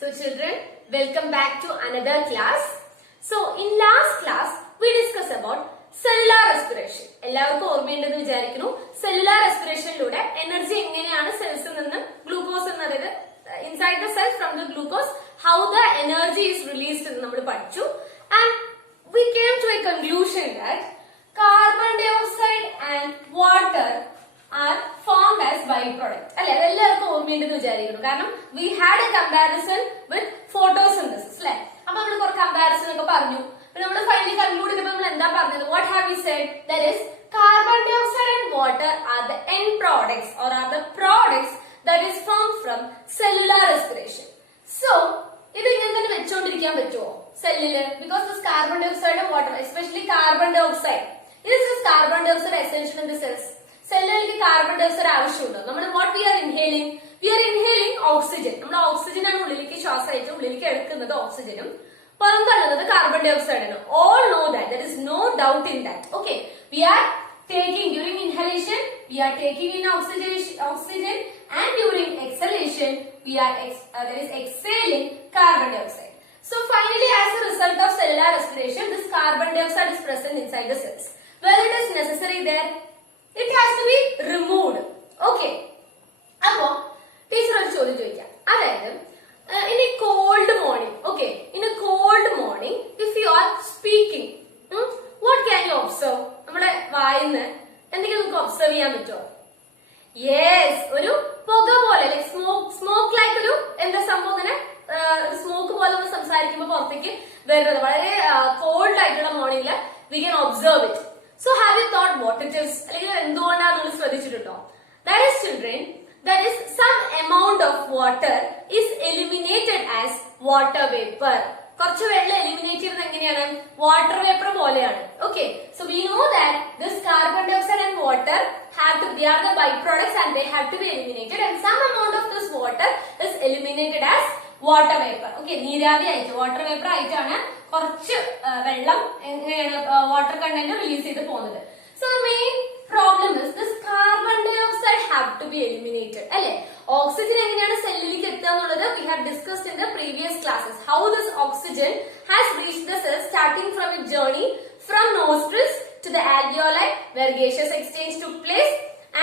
So children, welcome back to another class. So in last class, we discussed about cellular respiration. എല്ലാവർക്കും ഓർമ്മയുണ്ടെന്ന് വിചാരിക്കുന്നു. Cellular respiration-ലൂടെ energy എങ്ങനെയാണ് സെൽസിൽ നിന്ന് glucose എന്നത് inside the cells from the glucose, how the energy is released എന്ന് നമ്മൾ പഠിച്ചു. And we came to a conclusion that carbon dioxide and water are formed as byproduct. അല്ലെ, അതെല്ലാവർക്കും ഓർമ്മയുണ്ടെന്ന് വിചാരിക്കുന്നു. കാരണം we had a comparison with photosynthesis. അല്ലെ, അപ്പൊ നമ്മൾ കുറെ കമ്പാരിസൺ ഒക്കെ പറഞ്ഞു. പിന്നെ നമ്മൾ ഫൈനലി കൺക്ലൂഡ് ചെയ്തപ്പോൾ നമ്മൾ എന്താ പറഞ്ഞത്? What have we said? That is, carbon dioxide and water are the end products or are the products that is formed from cellular respiration. So ഇത് ഇങ്ങനെ തന്നെ വെച്ചോണ്ടിരിക്കാൻ പറ്റുമോ സെല്ലില്? Because this carbon dioxide and water, especially carbon dioxide, is this carbon dioxide essential in the cells? സെല്ലുകൾക്ക് carbon dioxide ആവശ്യമുണ്ടോ? നമ്മൾ what we are inhaling? We are inhaling oxygen. നമ്മൾ oxygen ആണ് ഉള്ളിലേക്ക് ശ്വാസമായിട്ട് ഉള്ളിലേക്ക് എടുക്കുന്നത് ഓക്സിജനും, പുറന്തള്ളുന്നത് കാർബൺ ഡയോക്സൈഡ് ആണ്. All know that, there is no doubt in that. Okay, we are taking during inhalation, we are taking in oxygen and during exhalation we are exhaling carbon dioxide. So finally, as a result of cellular respiration, this carbon dioxide is present inside the cells. Whether it is necessary there, it has to be removed. Okay, അപ്പോ teacher ഒരു ചോദ്യം ചോദിക്കാം. അതായത് in a cold morning, okay, in a cold morning, if you are speaking, what can you observe? നമ്മുടെ വായിന്ന് എന്തെങ്കിലും നമുക്ക് observe ചെയ്യാൻ പറ്റുമോ? യെസ്, ഒരു പുക പോലെ, ലൈക് സ്മോക്ക് ലൈക്ക് ഒരു എന്താ സംഭവം, ഇങ്ങനെ സ്മോക്ക് പോലെ നമ്മൾ സംസാരിക്കുമ്പോൾ പുറത്തേക്ക് വരുന്നത് വളരെ കോൾഡ് ആയിട്ടുള്ള മോർണിംഗില് we can observe it. So have you thought what it is? അല്ലെങ്കിൽ എന്തുകൊണ്ടാണ് നിങ്ങൾ ശ്രദ്ധിച്ചിട്ടുണ്ടോ? That is, children, that is some amount of water is eliminated as water vapor. കുറച്ച് വെള്ളം എലിമിനേറ്റ് ചെയ്യുന്നത് എങ്ങനെയാണ്? വാട്ടർ വേപ്പർ പോലെയാണ്. Okay, so we know that this carbon dioxide and water they are the byproducts and they have to be eliminated, and some amount of this water is eliminated as water vapour. Okay, നീരാവി ആയിട്ട് water vapour ആയിട്ടാണ് കുറച്ച് വെള്ളം water content release ചെയ്ത് പോകുന്നത്. So the main problem is this carbon dioxide have to be eliminated. അല്ലെ, oxygen എങ്ങനെയാണ് സെല്ലിലേക്ക് എത്തുക എന്നുള്ളത് we have discussed in the previous classes. How this oxygen has reached the cell starting from it journey from nostrils to the alveoli where gaseous exchange took place,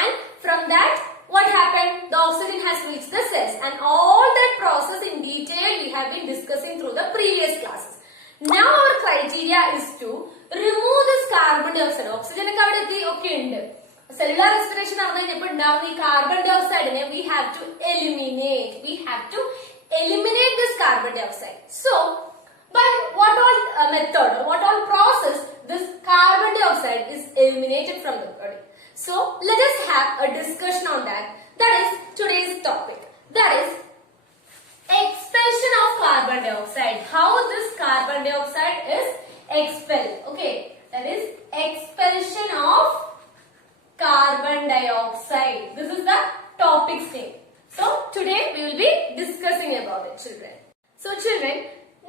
and from that what happened? The oxygen has reached the cells, and all that process in detail we have been discussing through the previous classes. Now our criteria is to remove this carbon dioxide. Oxygen ഒക്കെ അവിടെ എത്തി, ഒക്കെ ഉണ്ട്. Cellular respiration നടന്നു കഴിഞ്ഞപ്പോൾ ഉണ്ടാവുന്ന ഈ carbon ഡയോക്സൈഡിനെ we have to eliminate. We have to eliminate this carbon dioxide. So by what all method or what all process this carbon dioxide is eliminated from the body? So let us have a discussion on that. That is today's topic. That is expulsion of carbon dioxide. How this carbon dioxide is expelled. Okay, that is expulsion of carbon dioxide. This is the topic's name. So today we will be discussing about it, children. So children,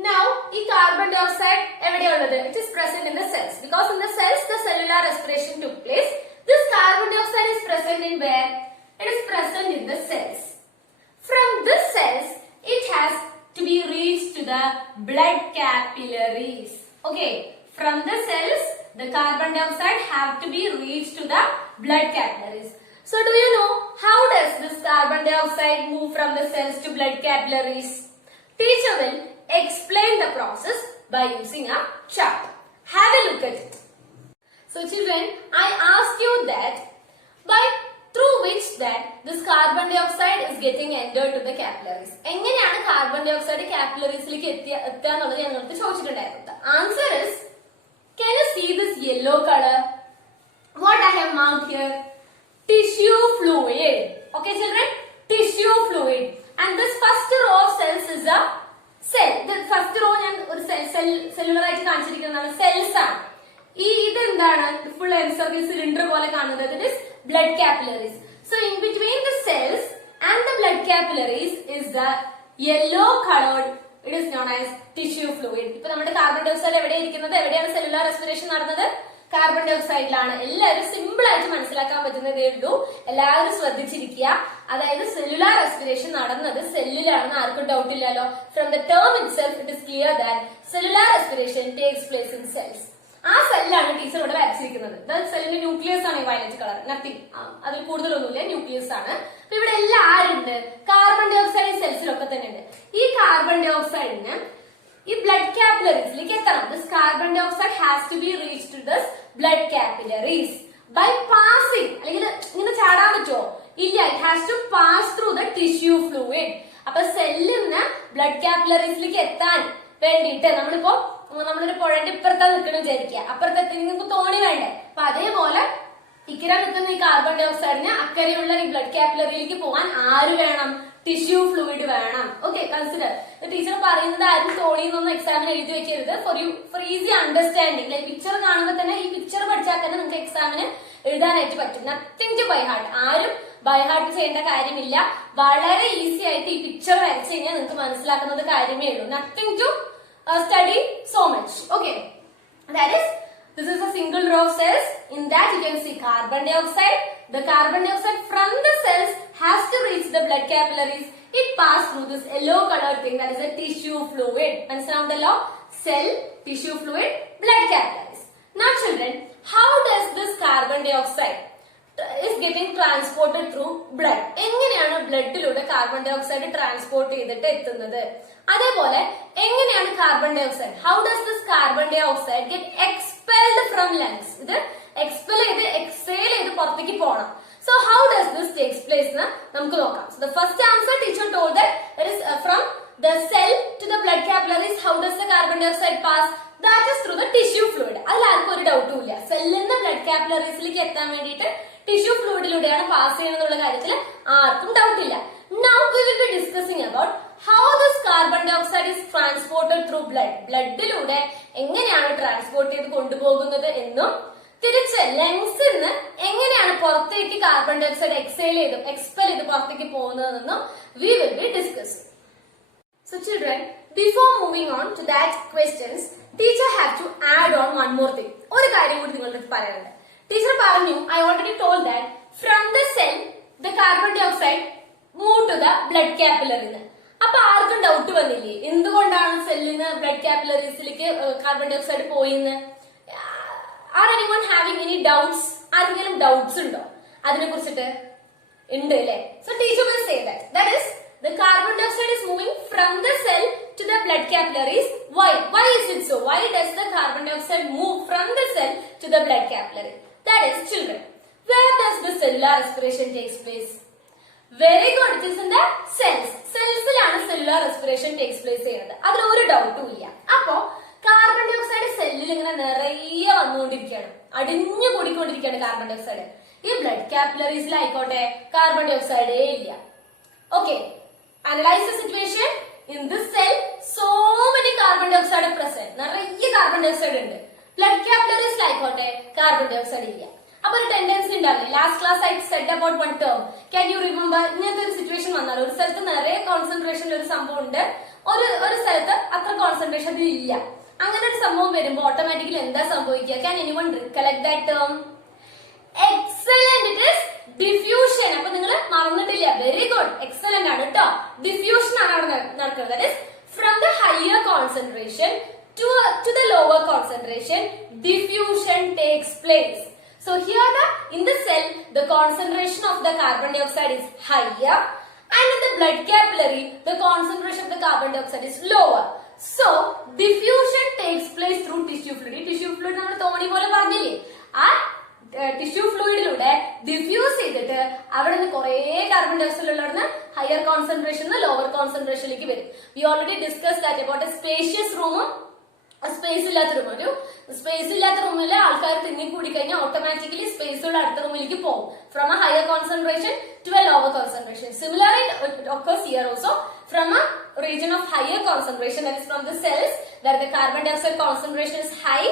now ഈ carbon dioxide എവിടെയുള്ളത്? It is present in the cells, because in the cells the cellular respiration took place. This carbon dioxide is present in where? It is present in the cells. From this cells, it has to be reached to the blood capillaries. Okay, from the cells, the carbon dioxide have to be reached to the blood capillaries. So do you know how does this carbon dioxide move from the cells to blood capillaries? Teacher will explain the process by using a chart. Have a look at it. So children, I asked you that by through which that this carbon dioxide is getting entered to the capillaries. എങ്ങനെയാണ് carbon dioxide കാപ്പിലറീസിലേക്ക് എത്തുക എന്നുള്ളത് ഞങ്ങൾക്ക് ചോദിച്ചിട്ടുണ്ടായിരുന്നു. The answer is, can you see this yellow color? What I have marked here? Tissue fluid. Okay children, tissue fluid. And this first row of cells is a cell. The first row ഞാൻ ഒരു cellular ആയിട്ട് കാണിച്ചിരിക്കുന്നതാണ്, cells ആണ്. ഇത് എന്താണ്? Full encircle cylinder പോലെ കാണുന്നത്. It is blood capillaries. So in between the cells and the blood capillaries is the yellow colored, it is known as tissue fluid. ഇപ്പൊ നമ്മുടെ കാർബൺ ഡയോക്സൈഡ് എവിടെ ഇരിക്കുന്നത്? എവിടെയാണ് സെല്ലുലാർ റെസ്പിറേഷൻ നടന്നത്? കാർബൺ ഡൈ ഓക്സൈഡിലാണ്. എല്ലാവരും സിമ്പിൾ ആയിട്ട് മനസ്സിലാക്കാൻ പറ്റുന്നതേ ഉള്ളൂ. എല്ലാവരും ശ്രദ്ധിച്ചിരിക്കുക. അതായത് സെല്ലുലാർ റെസ്പിറേഷൻ നടന്നത് സെല്ലിലാണെന്ന് ആർക്കും ഡൗട്ട് ഇല്ലല്ലോ. From the term itself it is clear that cellular respiration takes place in cells. ആ സെല്ലാണ് ടീച്ചർ ഇവിടെ വരച്ചിരിക്കുന്നത്. സെല്ലിന്റെ ന്യൂക്ലിയസ് ആണ് വയലറ്റ് കളർ. നത്തിങ്, അതിൽ കൂടുതലൊന്നുമില്ല, ന്യൂക്ലിയസ് ആണ്. അപ്പൊ ഇവിടെ എല്ലാം ആരുണ്ട്? കാർബൺ ഡൈ ഓക്സൈഡ് സെൽസിലൊക്കെ തന്നെ ഉണ്ട്. ഈ കാർബൺ ഡൈ ഓക്സൈഡിന് ഈ ബ്ലഡ് കാപ്പിലറീസിലേക്ക് എത്തണം. This carbon dioxide has to be reach to this blood capillaries by passing. അല്ലെങ്കിൽ ഇങ്ങനെ ചാടാൻ പറ്റുമോ? ഇല്ല. It has to pass through the tissue fluid. അപ്പൊ സെല്ലിൽ നിന്ന് ബ്ലഡ് കാപ്പിലറീസിലേക്ക് എത്താൻ വേണ്ടിയിട്ട് നമ്മളൊരു പുഴന്റെ ഇപ്പുറത്താ നിൽക്കണം വിചാരിക്കുക. അപ്പുറത്തെ നിങ്ങൾക്ക് തോണി വേണ്ടേ? അപ്പൊ അതേപോലെ ഇക്കര നിൽക്കുന്ന ഈ കാർബൺ ഡൈ ഓക്സൈഡിന് അക്കരെയുള്ള ഈ ബ്ലഡ് കാപ്പിലറിയിലേക്ക് പോകാൻ ആര് വേണം? ടിഷ്യൂ ഫ്ലൂയിഡ് വേണം. Okay, consider. ടീച്ചർ പറയുന്നത് ആരും തോണിന്നൊന്നും എക്സാമിന് എഴുതി വെക്കരുത്. For easy understanding. Like picture കാണുമ്പോൾ തന്നെ ഈ പിക്ചർ പഠിച്ചാൽ തന്നെ നിങ്ങൾക്ക് എക്സാമിന് എഴുതാനായിട്ട് പറ്റും. Nothing to by heart. ആരും ബൈ ഹാർട്ട് ചെയ്യേണ്ട കാര്യമില്ല. വളരെ ഈസി ആയിട്ട് ഈ പിക്ചർ വരച്ചു കഴിഞ്ഞാൽ നിങ്ങൾക്ക് മനസ്സിലാക്കുന്നത് കാര്യമേ ഉള്ളൂ. Nothing to study so much. Okay, that is, this is a single row of cells. In that you can see carbon dioxide. The carbon dioxide from the cells has to reach the blood capillaries. It pass through this yellow colored thing, that is a tissue fluid. മനസ്സിലാവുന്നല്ലോ? Cell, tissue fluid, blood capillaries. Now children, how does this carbon dioxide is getting transported through blood? എങ്ങനെയാണ് ബ്ലഡിലൂടെ carbon dioxide transport ചെയ്തിട്ട് എത്തുന്നത്? അതേപോലെ എങ്ങനെയാണ് carbon dioxide, how does this carbon dioxide get expelled from lungs? ഇത് expel ചെയ്ത് exhale ചെയ്ത് പുറത്തേക്ക് പോകണം. So how does this takes place എന്ന് നമുക്ക് നോക്കാം. So the first answer teacher told that it is from the cell to the blood capillaries. How does the carbon dioxide pass? That is through the tissue fluid. അതിൽ ആർക്കും ഒരു ഡൗട്ടും ഇല്ല. സെല്ലിന്റെ blood കാപ്പിലറീസിലേക്ക് എത്താൻ വേണ്ടിയിട്ട് ടിഷ്യൂ ഫ്ലൂയിഡിലൂടെയാണ് പാസ് ചെയ്യുന്നതെന്നുള്ള കാര്യത്തിൽ ആർക്കും ഡൗട്ട് ഇല്ല. Now we will be discussing about how this carbon dioxide is transported through blood. ബ്ലഡിലൂടെ എങ്ങനെയാണ് ട്രാൻസ്പോർട്ട് ചെയ്ത് കൊണ്ടുപോകുന്നത് എന്നും തിരിച്ച് ലങ്സിൽ നിന്ന് എങ്ങനെയാണ് പുറത്തേക്ക് കാർബൺ ഡൈ ഓക്സൈഡ് എക്സ്പെൽ ചെയ്ത് പുറത്തേക്ക് പോകുന്നതെന്നും we will be discussing. So children, before moving on to that questions, teacher have to add on one more thing. ഒരു കാര്യം കൂടി നിങ്ങളുടെ അടുത്ത് പറയാനുണ്ട്. ടീച്ചർ പറഞ്ഞു, I already told that from the cell the carbon dioxide move to the blood capillary. അപ്പൊ ആർക്കും doubt വന്നില്ലേ എന്തുകൊണ്ടാണ് സെല്ലിന് ബ്ലഡ് കാപ്പിലറീസിലേക്ക് കാർബൺ ഡൈ ഓക്സൈഡ് പോയിന്ന്? Are anyone having any doubts? ആർക്കെങ്കിലും ഡൗട്ട്സ് ഉണ്ടോ അതിനെ കുറിച്ചിട്ട്? ഉണ്ട് അല്ലെ? So teacher will say that is the carbon dioxide is moving from the cell to the blood capillaries. Why is it so? Why does the carbon dioxide move from the cell to the blood capillary? That is, children, where does the cellular respiration takes place? Very good, it is in the cells. സെൽസിലാണ് cellular respiration takes place ചെയ്യുന്നത്. അതിൽ ഒരു ഡൗട്ടും ഇല്ല. അപ്പോ carbon dye oxide സെല്ലിൽ ഇങ്ങനെ നിറയെ വന്നുകൊണ്ടിരിക്കുകയാണ്, അടിഞ്ഞു കൂടിക്കൊണ്ടിരിക്കുകയാണ് കാർബൺ ഡൈ ഓക്സൈഡ്. ഈ ബ്ലഡ് കാപ്പിലറീസിലായിക്കോട്ടെ കാർബൺ ഡൈ ഓക്സൈഡേ ഇല്ല. Okay, analyze the situation. In this cell so many carbon dioxide are present. നിറയെ കാർബൺ ഡൈ ഓക്സൈഡ് ഉണ്ട്. ബ്ലഡ് കാപ്പിലറീസിലായിക്കോട്ടെ കാർബൺ ഡൈ ഓക്സൈഡ് ഇല്ല. അപ്പൊ ഒരു ടെൻഡൻസി ഉണ്ടാവില്ലേ? Last class I said about one term. Can you remember? ഇങ്ങനത്തെ ഒരു situation വന്നാൽ ഒരു സ്ഥലത്ത് നിറയെ കോൺസെൻട്രേഷനിൽ ഒരു സംഭവം ഉണ്ട്, ഒരു സ്ഥലത്ത് അത്ര കോൺസെൻട്രേഷൻ ഇല്ല. അങ്ങനെ ഒരു സംഭവം വരുമ്പോൾ ഓട്ടോമാറ്റിക്കലി എന്താ സംഭവിക്കുക? Can anyone recollect that term? Excellent, it is diffusion. അപ്പൊ നിങ്ങൾ മറന്നിട്ടില്ല. വെരി ഗുഡ്, എക്സലന്റ് ആണ് കേട്ടോ. ഡിഫ്യൂഷൻ ആണ് അവിടെ നടക്കുന്നത്. That is from the higher concentration to the lower concentration, diffusion takes place. So here in the cell the concentration of the carbon dioxide is higher, and in the blood capillary the concentration of the carbon dioxide is lower. So diffusion takes place through tissue fluid. Tissue fluid നമ്മൾ തോണി പോലെ പറഞ്ഞില്ലേ? ആ tissue ഫ്ലൂയിഡിലൂടെ diffuse ചെയ്തിട്ട് അവിടെ നിന്ന് കുറെ carbon dye oxide ഉള്ളതാണ് ഹയർ കോൺസെൻട്രേഷൻ ലോവർ കോൺസെൻട്രേഷനിലേക്ക് വരും. We already discuss that about A spacious റൂമും സ്പേസ് ഇല്ലാത്ത റൂം. ഒരു സ്പേസ് ഇല്ലാത്ത റൂമിൽ ആൾക്കാർ തിങ്ങി കൂടി കഴിഞ്ഞാൽ ഓട്ടോമാറ്റിക്കലി സ്പേസ് ഉള്ള അടുത്ത റൂമിലേക്ക് പോകും. From a higher concentration to a lower concentration. Similarly, it occurs here also. From a region of higher concentration, that is from the cells where the carbon dioxide concentration is high,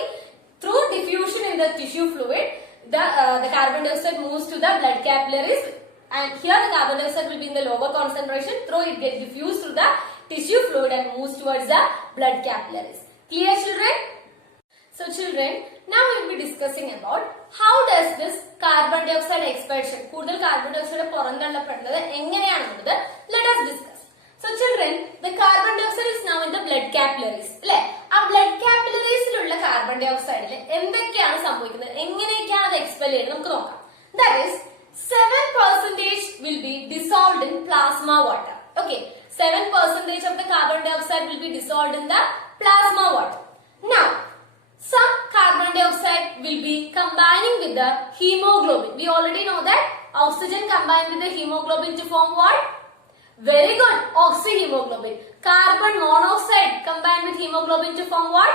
through diffusion in the tissue fluid, the carbon dioxide moves to the blood capillaries, and here the carbon dioxide will be in the lower concentration. Through it gets diffused through the tissue fluid and moves towards the blood capillaries. Clear, children? So children, now we will be discussing about how does this carbon dioxide expulsion, കൂടുതൽ carbon dioxide പുറന്തള്ളപ്പെടുന്നത് എങ്ങനെയാണെന്നത് let us discuss. So children, the carbon dioxide is now in the blood capillaries. അല്ലെ, ആ blood capillaries-ലുള്ള carbon dioxide എന്തൊക്കെയാണ് സംഭവിക്കുന്നത്, എങ്ങനെയൊക്കെയാണ് അത് expel ചെയ്യുന്നത് നമുക്ക് നോക്കാം. That is 7% will be dissolved in plasma water. Okay, 7% of the carbon dioxide will be dissolved in the plasma water. Now some carbon dioxide will be combining with the hemoglobin. We already know that oxygen combined with the hemoglobin to form what? Very good, oxyhemoglobin. Carbon monoxide combined with hemoglobin to form what?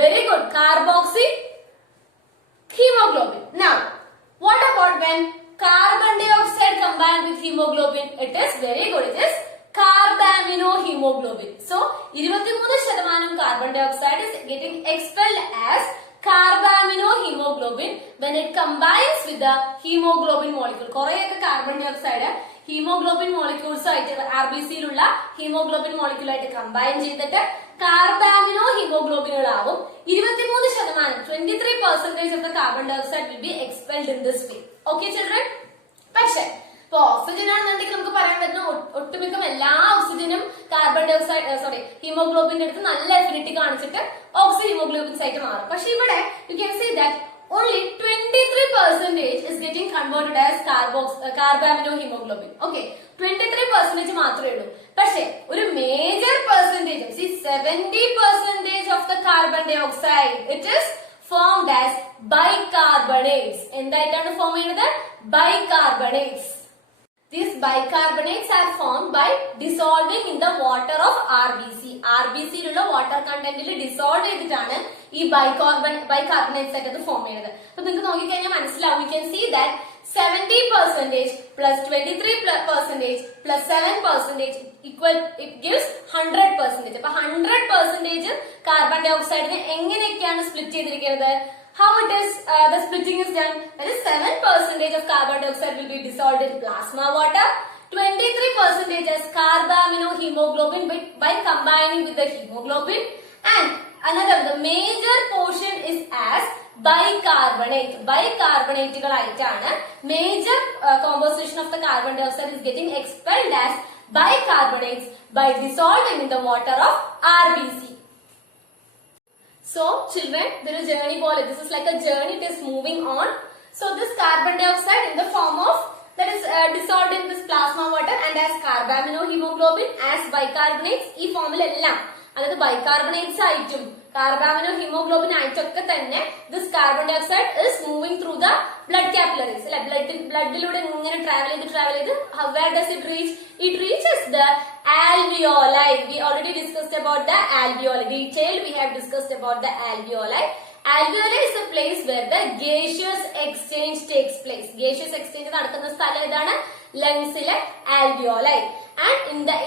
Very good, carboxyhemoglobin. Now, what about when carbon dioxide combined with hemoglobin? It is very good, it is carbaminohemoglobin. So, 23% carbon dioxide is getting expelled as carbaminohemoglobin when it combines with the hemoglobin molecule. കുറെയൊക്കെ carbon dioxide hemoglobin molecules ആയിട്ട് RBC യിലുള്ള hemoglobin molecule ആയിട്ട് combine ചെയ്തിട്ട് carbaminohemoglobinകളാവും. 23% of the carbon dioxide will be expelled in this way. Okay children? പക്ഷേ ഇപ്പൊ oxygen ആണെന്നുണ്ടെങ്കിൽ നമുക്ക് പറയാൻ പറ്റുന്ന ഒട്ടുമിക്ക എല്ലാ ഓക്സിജനും കാർബൺ ഡയോക്സൈഡ് ഹീമോഗ്ലോബിന്റെ അടുത്ത് നല്ല അഫിനിറ്റി കാണിച്ചിട്ട് ഓക്സി ഹീമോഗ്ലോബിൻസ് ആയിട്ട് മാറും. പക്ഷെ ഇവിടെ you can see that only 23% is getting converted as carbaminohemoglobin. Okay, 23% മാത്രമേ ഉള്ളൂ. പക്ഷെ ഒരു major percentage 70% of the carbon dioxide it is formed as bicarbonates. എന്തായിട്ടാണ് ഫോം ചെയ്യുന്നത്? Bicarbonates. These bicarbonates are formed by dissolving in the water of RBC. RBC യിലുള്ള water കണ്ടന്റിൽ dissolve ചെയ്തിട്ടാണ് ഈ bicarbonates ആയിട്ട് അത് ഫോം ചെയ്യുന്നത്. അപ്പൊ നിങ്ങൾക്ക് നോക്കിക്കഴിഞ്ഞാൽ മനസ്സിലാവും. You can see that 70% plus 23% plus 7% equal it gives 100%. അപ്പൊ 100% കാർബൺ ഡയോക്സൈഡിനെ എങ്ങനെയൊക്കെയാണ് സ്പ്ലിറ്റ് ചെയ്തിരിക്കുന്നത്? How it is the splitting is done? That is 7% of carbon dioxide will be dissolved in plasma water. 23% as carbaminohemoglobin by combining with the hemoglobin, and another the major portion is as bicarbonate. Bicarbonate ആയിട്ടാണ് major composition of the carbon dioxide is getting expelled as bicarbonates by dissolving in the water of RBC. So children, there is a journey ball. This is like a journey, it is moving on. So this carbon dioxide in the form of that is dissolved in this plasma water and as carbaminohemoglobin as bicarbonates. ഈ ഫോമിൽ എല്ലാം അതായത് bicarbonates ആയിട്ടും carbaminohemoglobin ആയിട്ടൊക്കെ തന്നെ this carbon dioxide is moving through the blood capillaries. അല്ലെ, ബ്ലഡിലൂടെ ഇങ്ങനെ travel ചെയ്ത് where does it reach? It reaches the alveoli. We already discussed about the alveoli. Detailed we have discussed about the alveoli. Alveoli is a place where the gaseous exchange takes place. Gaseous exchange നടക്കുന്ന സ്ഥലം ഏതാണ്? ലങ്സിലെ alveoli. And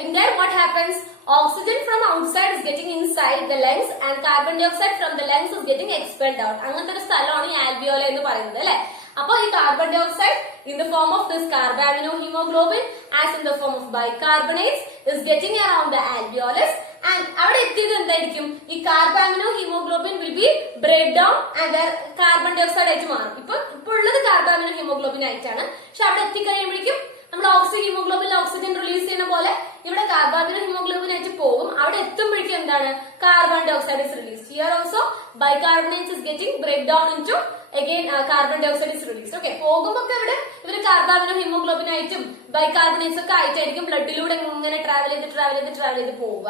in there what happens? Oxygen from outside is getting inside the lungs and carbon dioxide from the lungs is getting expelled out. അങ്ങനത്തെ ഒരു സ്ഥലമാണ് ഈ alveoli എന്ന് പറയുന്നത് അല്ലെ. അപ്പോൾ ഈ carbon dioxide in the form of this carbaminohemoglobin as in the form of bicarbonates is getting around the alveolus, and അവിടെ എത്തിയത് എന്തായിരിക്കും? ഈ carbaminohemoglobin will be break down and carbon dioxide ആയിട്ട് മാറും. ഇപ്പൊ ഉള്ളത് carbaminohemoglobin ആയിട്ടാണ്. പക്ഷെ അവിടെ എത്തിക്കഴിയുമ്പോഴേക്കും നമ്മൾ ഓക്സിഹീമോഗ്ലോബിനിൽ ഓക്സിജൻ റിലീസ് ചെയ്യുന്ന പോലെ ഇവിടെ carbaminohemoglobin ആയിട്ട് പോകും. അവിടെ എത്തുമ്പോഴേക്കും എന്താണ്? Carbon dioxide is released. Here also bicarbonates is getting break down into again carbon dioxide is released. Okay, പോകുമ്പോ ഒക്കെ ഇവിടെ ഇവര് carbaminohemoglobin ആയിട്ടും ബൈകാർബണേറ്റ്സ് ഒക്കെ ആയിട്ടായിരിക്കും ബ്ലഡിലൂടെ ഇങ്ങനെ ട്രാവൽ ചെയ്ത് പോവുക.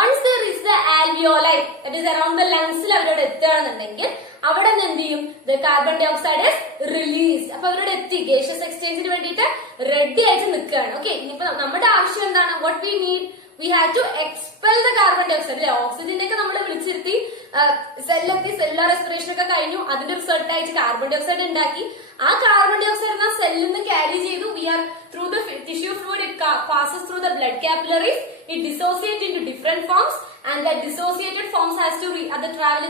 Once they reach the alveoli, that is around the lungs-ൽ അവരോട് എത്തുകയാണെന്നുണ്ടെങ്കിൽ അവിടെ നിന്ന് എന്ത് ചെയ്യും? The carbon dioxide is released. അപ്പൊ അവരോട് എത്തി gaseous exchangeന് വേണ്ടിയിട്ട് റെഡി ആയിട്ട് നിൽക്കുകയാണ്. ഓക്കെ, ഇനിയിപ്പോ നമ്മുടെ ആവശ്യം എന്താണ്? What we need? We have to expel the carbon dioxide. അല്ലെ, ഓക്സിജന്റെ ഒക്കെ നമ്മൾ വിളിച്ചിരുത്തി സെല്ലെത്തി സെല്ലുലാർ റെസ്പിറേഷൻ ഒക്കെ കഴിഞ്ഞു. അതിന്റെ റിസൾട്ട് ആയിട്ട് കാർബൺ ഡയോക്സൈഡ് ഉണ്ടാക്കി. ആ കാർബൺ ഡയോക്സൈഡ് സെല്ലിൽ നിന്ന് ക്യാരി ചെയ്തു. We are through the tissue fluid, it passes through the blood capillaries. It dissociates into different forms, and that dissociated forms has to travel,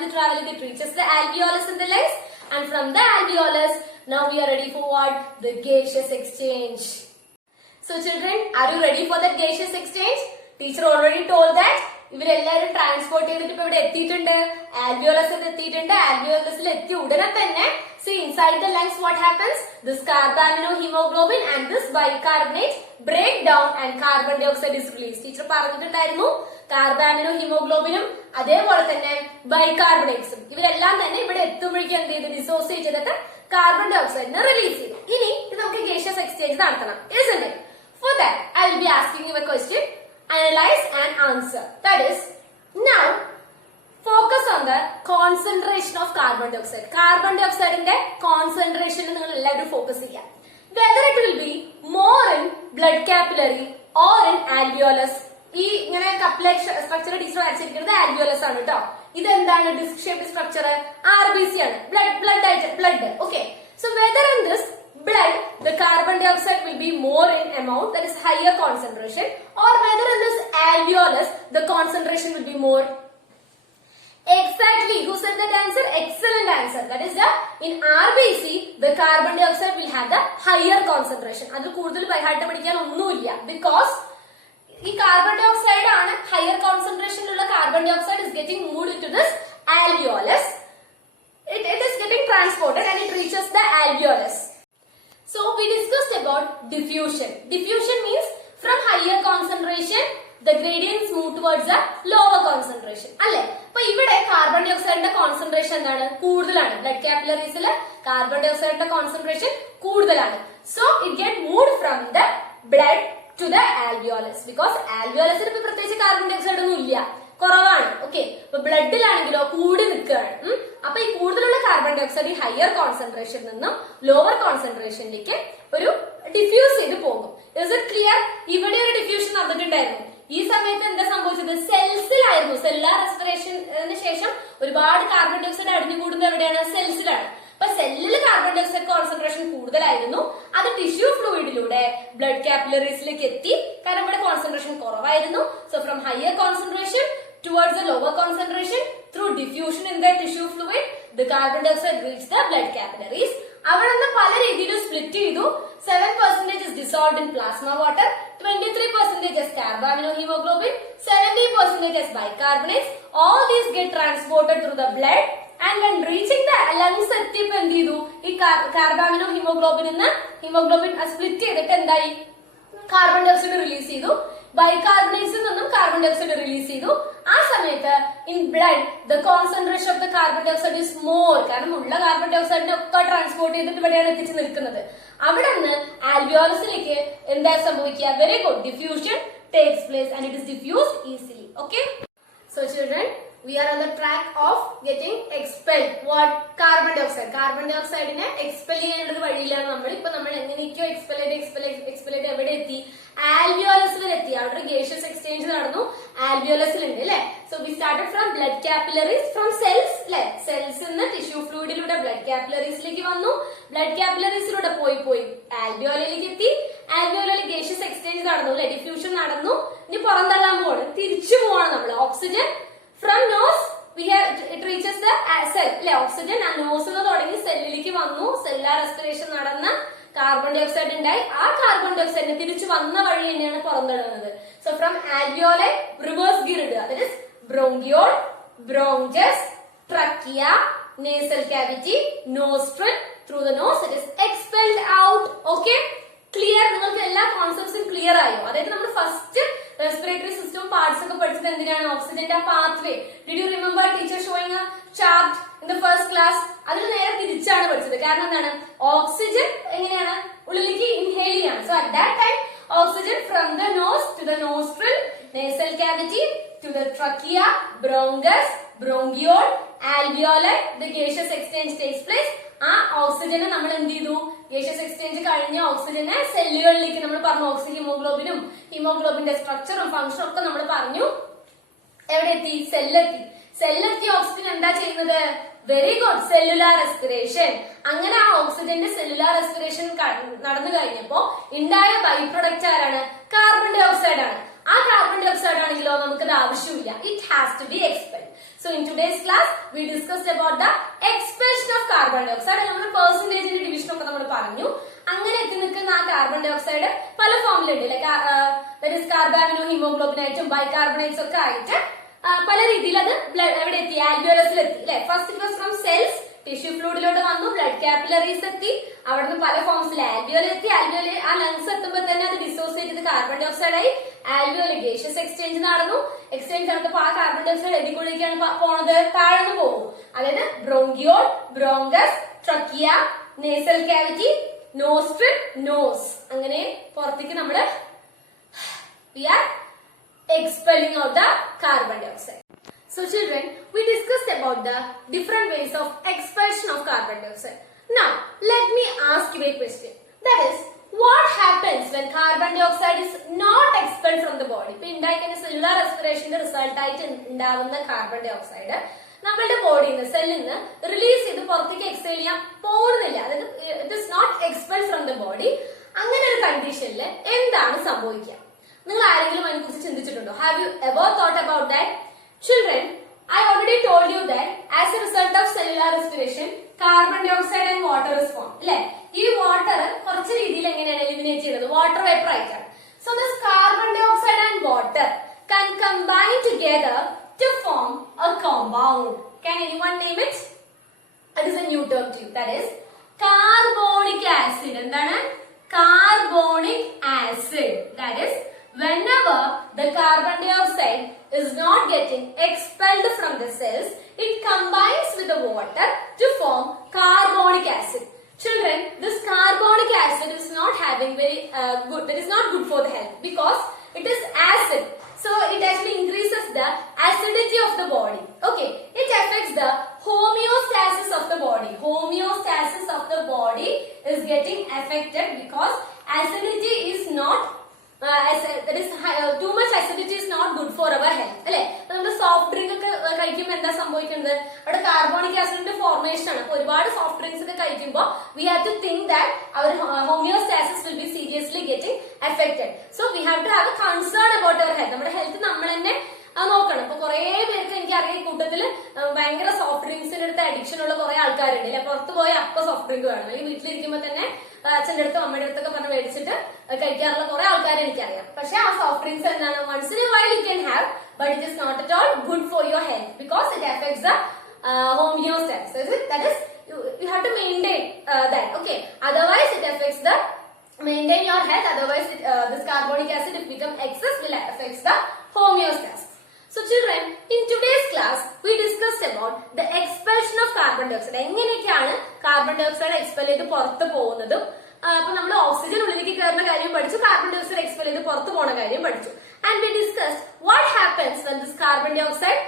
it reaches the alveolus in the lungs, and from the alveolus now we are ready for what? The gaseous exchange. So children, are you ready for that gaseous exchange? Teacher already told that ഇവരെല്ലാരും transport ചെയ്തിട്ട് ഇപ്പൊ ഇവിടെ എത്തിയിട്ടുണ്ട്, ആൽവിയോലസിൽ എത്തിയിട്ടുണ്ട്. ആൽവിയോലസിൽ എത്തിയ ഉടനെ തന്നെ see inside the lungs what happens, this carbaminohemoglobin and this bicarbonate break down and carbon dioxide is released. Teacher പറഞ്ഞിട്ടുണ്ടായിരുന്നു കാർബാമിനോഹിമോഗ്ലോബിനും അതേപോലെ തന്നെ ബൈകാർബണേറ്റ്സും ഇവരെല്ലാം തന്നെ ഇവിടെ എത്തുമ്പോഴേക്കും എന്ത് ചെയ്ത് ഡിസോസിയേറ്റ് ചെയ്തിട്ട് കാർബൺ ഡൈ ഓക്സൈഡിനെ റിലീസ് ചെയ്തു. ഇനി ഇത് നമുക്ക് ഗേഷ്യസ് എക്സ്ചേഞ്ച് നടത്തണം, isn't it? For that I will be asking you a question, analyze and answer. That is, now focus on the concentration of carbon dioxide. Carbon dioxide ന്റെ concentration നിങ്ങൾ എല്ലാവരും focus ചെയ്യാം. Whether it will be more in blood capillary or in alveolus. ഈ ഇങ്ങനെ കപ്ലേറ്റ് structure teacher വരച്ചിരിക്കുന്നത് alveolus ആണ് കേട്ടോ. ഇതെന്താണ്? Disk shape structure RBC ആണ്, blood. Okay, so whether in this blood the carbon dioxide will be more in amount, that is higher concentration, or whether in this alveolus the concentration will be more. Exactly, who said that answer? Excellent answer. That is that in RBC the carbon dioxide will have the higher concentration. അത് കൂടുതൽ by heart പഠിക്കാൻ ഒന്നുമില്ല, because ഈ carbon dioxide ആണ് higher കോൺസെൻട്രേഷനിലുള്ള carbon dioxide is getting moved into this alveolus. It is getting transported and it reaches the alveolus. So we discussed about diffusion. Diffusion means from higher concentration the gradients move towards a lower concentration. അല്ലെ? അപ്പൊ ഇവിടെ carbon ഡൈ ഓക്സൈഡിന്റെ concentration എന്താണ്? കൂടുതലാണ്. Blood കാപ്പിലറീസിൽ carbon ഡൈ ഓക്സൈഡിന്റെ കോൺസെൻട്രേഷൻ കൂടുതലാണ്. So it get moved from the blood to the alveolus, because ആൽവിയോലസിൽ ഇപ്പൊ പ്രത്യേകിച്ച് കാർബൺ ഡൈ ഓക്സൈഡ് ഒന്നും ഇല്ല, കുറവാണ്. ഓക്കെ, അപ്പൊ ബ്ലഡിലാണെങ്കിലോ കൂടി നിൽക്കുകയാണ്. അപ്പൊ ഈ കൂടുതലുള്ള കാർബൺ ഡൈ ഓക്സൈഡ് ഈ ഹയർ കോൺസെൻട്രേഷനിൽ നിന്നും ലോവർ കോൺസെൻട്രേഷനിലേക്ക് ഒരു ഡിഫ്യൂസ് ചെയ്ത് പോകും. Is it clear? ഇവിടെ ഒരു ഡിഫ്യൂഷൻ നടന്നിട്ടുണ്ടായിരുന്നു. ഈ സമയത്ത് എന്താ സംഭവിച്ചത്? സെൽസിലായിരുന്നു. സെല്ലുലാർ റെസ്പിറേഷന് ശേഷം ഒരുപാട് കാർബൺ ഡൈ ഓക്സൈഡ് അടിഞ്ഞുകൂടുന്നത് എവിടെയാണ്? സെൽസിലാണ്. അപ്പൊ സെല്ലിൽ കാർബൺ ഡൈ ഓക്സൈഡ് കോൺസെൻട്രേഷൻ കൂടുതലായിരുന്നു. അത് ടിഷ്യൂ ഫ്ലൂയിഡിലൂടെ ബ്ലഡ് കാപ്പിലറീസിലേക്ക് എത്തി, കാരണം ഇവിടെ കോൺസെൻട്രേഷൻ കുറവായിരുന്നു. So from higher concentration towards the lower concentration through diffusion in the tissue fluid the carbon dioxide reaches the blood capillaries. അവിടെ നിന്ന് പല രീതിയിൽ സ്പ്ലിറ്റ് ചെയ്തു. 7% is dissolved in plasma water, 23% is carbaminohemoglobin, 70% is bicarbonates. All these get transported through the blood and when reaching the lungs എത്തിയപ്പോ എന്ത് ചെയ്തു? ഈ കാർബാമിനോഹിമോഗ്ലോബിൻ haemoglobin split ചെയ്തിട്ട് എന്തായി? കാർബൺ ഡൈ ഓക്സൈഡ് റിലീസ് ചെയ്തു. ബൈകാർബണേറ്റ്സിൽ നിന്നും കാർബൺ ഡൈ ഓക്സൈഡ് റിലീസ് ചെയ്തു. ആ സമയത്ത് in blood the concentration of the carbon dioxide is more, കാരണം ഉള്ള കാർബൺ ഡൈ ഓക്സൈഡിനെ ഒക്കെ ട്രാൻസ്പോർട്ട് ചെയ്തിട്ട് ഇവിടെയാണ് എത്തിച്ച് നിൽക്കുന്നത്. അവിടെ നിന്ന് ആൽവിയോളസിലേക്ക് എന്താ സംഭവിക്കുക? Very good, diffusion takes place and it is diffused easily. Okay, so children, we are on the track of getting expelled what carbon dioxide. Carbon dioxide നെ expel ചെയ്യേണ്ട വഴിയിലാണ് നമ്മൾ. ഇപ്പൊ നമ്മൾ എങ്ങനെയൊക്കെയോ expel ചെയ്ത് എവിടെ എത്തി? ആൽവിയോലസിൽ എത്തി. അവിടെ ഗേഷ്യസ് എക്സ്ചേഞ്ച് നടന്നു, ആൽവിയോലസിൽ ഉണ്ട് അല്ലെ. So we started from blood capillaries, from cells അല്ലെ. സെൽസിൽ നിന്ന് ടിഷ്യൂ ഫ്ലൂയിഡിലൂടെ ബ്ലഡ് കാപ്പിലറീസിലേക്ക് വന്നു. ബ്ലഡ് കാപ്പിലറീസിലൂടെ പോയി ആൽവിയോലയിലേക്ക് എത്തി. ആൽവിയോലയിൽ ഗേഷ്യസ് എക്സ്ചേഞ്ച് നടന്നു അല്ലെ, ഡിഫ്യൂഷൻ നടന്നു. ഇനി പുറന്തള്ളാൻ പോവാണ്, തിരിച്ചു പോവാണ് നമ്മൾ. Oxygen from nose it reaches the cell അല്ലെ. ഓക്സിജൻ ആ നോസിൽ നിന്ന് തുടങ്ങി സെല്ലിലേക്ക് വന്നു. സെല്ലുലാർ റെസ്പിറേഷൻ നടന്ന കാർബൺ ഡൈ ഓക്സൈഡ് ഉണ്ടായി. ആ കാർബൺ ഡൈ ഓക്സൈഡിനെ തിരിച്ചു വന്ന വഴി തന്നെയാണ് പുറന്തള്ളുന്നത്. So from alveoli reverse gear ഇടുക. That is bronchiole, bronchus, trachea, nasal cavity, nostril, through the nose it is expelled out. Okay, clear? നിങ്ങൾക്ക് എല്ലാ കോൺസെപ്റ്റ്സും ക്ലിയർ ആയോ? അതായത് നമ്മൾ ഫസ്റ്റ് റെസ്പിറേറ്ററി സിസ്റ്റം പാർട്സ് ഒക്കെ പഠിച്ചത് എന്തിനാണ്? ഓക്സിജന്റെ pathway. Did you remember teacher showing A chart in the first class? അതിന് നേരെ തിരിച്ചാണ് പഠിച്ചത്. കാരണം എന്താണ്? ഓക്സിജൻ എങ്ങനെയാണ് ഉള്ളിലേക്ക് ഇൻഹേൽ ചെയ്യാണ്. So at that time oxygen from the nose to the nostril, nasal cavity to the trachea, bronchus, bronchiole, alveoli, the gaseous exchange takes place. ആ ഓക്സിജനെ നമ്മൾ എന്ത് ചെയ്തു? ഗേഷ്യസ് എക്സ്ചേഞ്ച് കഴിഞ്ഞ ഓക്സിജനെ സെല്ലുകളിലേക്ക് നമ്മൾ പറഞ്ഞു. ഹീമോഗ്ലോബിനും ഹീമോഗ്ലോബിന്റെ സ്ട്രക്ചറും ഫംഗ്ഷനും ഒക്കെ നമ്മൾ പറഞ്ഞു. എവിടെ എത്തി? സെല്ലെത്തി. സെല്ലെത്തി ഓക്സിജൻ എന്താ ചെയ്യുന്നത്? Very good, cellular respiration. അങ്ങനെ ആ ഓക്സിജന്റെ സെല്ലുലാർ റെസ്പിറേഷൻ നടന്നു കഴിഞ്ഞപ്പോ ഉണ്ടായ ബൈ പ്രൊഡക്റ്റ് ആരാണ്? കാർബൺ ഡൈ ഓക്സൈഡ് ആണ്. ആ കാർബൺ ഡൈ ഓക്സൈഡ് ആണെങ്കിലോ നമുക്കത് ആവശ്യമില്ല. It has to be expelled. So in today's class we discussed about the expulsion of carbon dioxide. നമ്മൾ പെർസെന്റേജിന്റെ ഡിവിഷൻ ഒക്കെ നമ്മൾ പറഞ്ഞു. അങ്ങനെ എത്തി നിൽക്കുന്ന ആ കാർബൺ ഡൈ ഓക്സൈഡ് പല ഫോമിലുണ്ട്. ലൈക്ക് ദാറ്റ് ഈസ് കാർബാമിനോഹിമോഗ്ലോബിൻ ആയിട്ടും ബൈകാർബണേറ്റ്സ് ഒക്കെ ആയിട്ട് പല രീതിയിൽ അത് എവിടെ എത്തി, ആൽവിയോലസിൽ എത്തി അല്ലെ. First it was from cells, tissue ഫ്ലൂയിഡിലോട്ട് വന്നു, ബ്ലഡ് കാപ്പിലറീസ് എത്തി, അവിടുന്ന് പല ഫോംസിൽ ആൽവിയോല എത്തി. ആൽവിയോല ആ ലങ്സ് എത്തുമ്പോൾ തന്നെ അത് ഡിസോസിയേറ്റ് ചെയ്ത് കാർബൺ ഡൈ ഓക്സൈഡ് ആയി. ആൽവിയോല ഗേഷ്യസ് എക്സ്ചേഞ്ച് നടന്നു. എക്സ്ചേഞ്ച് നടന്നപ്പോൾ ആ കാർബൺ ഡൈ ഓക്സൈഡ് എതിക്കുള്ളിലേക്കാണ് പോണത്, താഴ്ന്നു പോകും. അതായത് bronchiole, bronchus, trachea, nasal cavity, nostril, nose, അങ്ങനെ പുറത്തേക്ക് നമ്മള് we are expelling out the carbon dioxide. So children, we discussed about the different ways of expulsion of carbon dioxide. Now, let me ask you a question. That is, what happens when carbon dioxide is not expelled from the body? ഇപ്പൊ ഉണ്ടാക്കുന്ന cellular റെസ്പിറേഷന്റെ result ആയിട്ട് ഉണ്ടാവുന്ന carbon dye oxide നമ്മളുടെ ബോഡിയിൽ നിന്ന്, സെല്ലിൽ നിന്ന് release ചെയ്ത് പുറത്തേക്ക് എക്സെൽ ചെയ്യാൻ പോകുന്നില്ല. അതായത് it is not expelled from the body. അങ്ങനെ ഒരു കണ്ടീഷനിൽ എന്താണ് സംഭവിക്കുക? നിങ്ങൾ ആരെങ്കിലും അതിനെ കുറിച്ച് ചിന്തിച്ചിട്ടുണ്ടോ? Have you ever thought about that? Children, I already told you that as a result of cellular respiration, carbon dioxide and water is formed. അല്ലെ, ഈ വാട്ടർ കുറച്ച് രീതിയിൽ എങ്ങനെയാണ് എലിമിനേറ്റ് ചെയ്യുന്നത്? വാട്ടർ വേപ്പർ ആയിട്ടാണ്. So this carbon dioxide and water can combine together to form a compound. Can anyone name it? It is a new term to you. That is carbonic acid. എന്താണ്? Carbonic acid. That is, whenever the carbon dioxide is not getting expelled from the cells, it combines with the water to form carbonic acid. Children, this carbonic acid is not having very good, that is not good for the health because it is acid. So it actually increases the acidity of the body. Okay, it affects the homeostasis of the body. Homeostasis of the body is getting affected because acidity is not that is too much acidity is not good for our health. അല്ലെ, നമ്മുടെ soft drink ഒക്കെ കഴിക്കുമ്പോൾ എന്താ സംഭവിക്കുന്നത്? അവിടെ carbonic ആസിഡിന്റെ formation ആണ്. അപ്പൊ ഒരുപാട് സോഫ്റ്റ് ഡ്രിങ്ക്സ് ഒക്കെ കഴിക്കുമ്പോൾ we have to think that our homeostasis will be seriously getting affected. So we have to have a concern about our health. നമ്മുടെ ഹെൽത്ത് നമ്മൾ തന്നെ നോക്കണം. ഇപ്പൊ കുറെ പേർക്ക് എനിക്കറിയാം ഈ കൂട്ടത്തില് ഭയങ്കര സോഫ്റ്റ് ഡ്രിങ്ക്സിന്റെ അടുത്ത് അഡിക്ഷൻ ഉള്ള കുറെ ആൾക്കാരുണ്ട് അല്ലെ. പുറത്ത് പോയി അപ്പൊ സോഫ്റ്റ് ഡ്രിങ്ക് വേണം, അല്ലെങ്കിൽ വീട്ടിലിരിക്കുമ്പോ തന്നെ അച്ഛൻ്റെ അടുത്തും അമ്മയുടെ അടുത്തൊക്കെ പറഞ്ഞ് മേടിച്ചിട്ട് കഴിക്കാറുള്ള കുറെ ആൾക്കാരെ എനിക്കറിയാം. പക്ഷെ ആ സോഫ്റ്റ് ഡ്രിങ്ക്സ് എന്താണ്? once in a while you can have, but it is not at all good for your health because it affects the homeostasis. That is, you have to maintain that. Okay, otherwise it affects the maintain your health. Otherwise this carbonic acid, if become excess, will affects the homeostasis. So children, in today's class we discussed about the expulsion of carbon dioxide. എങ്ങനെയൊക്കെയാണ് carbon dye oxide expel ചെയ്ത് പുറത്ത് പോകുന്നതും, അപ്പൊ നമ്മൾ oxygen ഉള്ളിലേക്ക് കയറുന്ന കാര്യം പഠിച്ചു, കാർബൺ ഡൈ ഓക്സൈഡ് എക്സ്പെൽ ചെയ്ത് പുറത്ത് പോകുന്ന കാര്യം പഠിച്ചു. And we discussed what happens when this carbon dioxide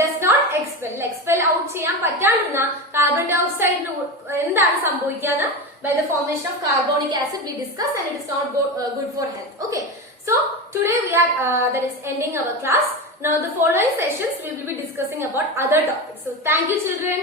does not expel out ചെയ്യാൻ പറ്റാണ്ടിരുന്ന കാർബൺ ഡൈ ഓക്സൈഡിന് എന്താണ് സംഭവിക്കുക? By the formation of carbonic acid we discussed, and it is not good for health. Okay, so today we are that is ending our class. Now the following sessions we will be discussing about other topics. So thank you children.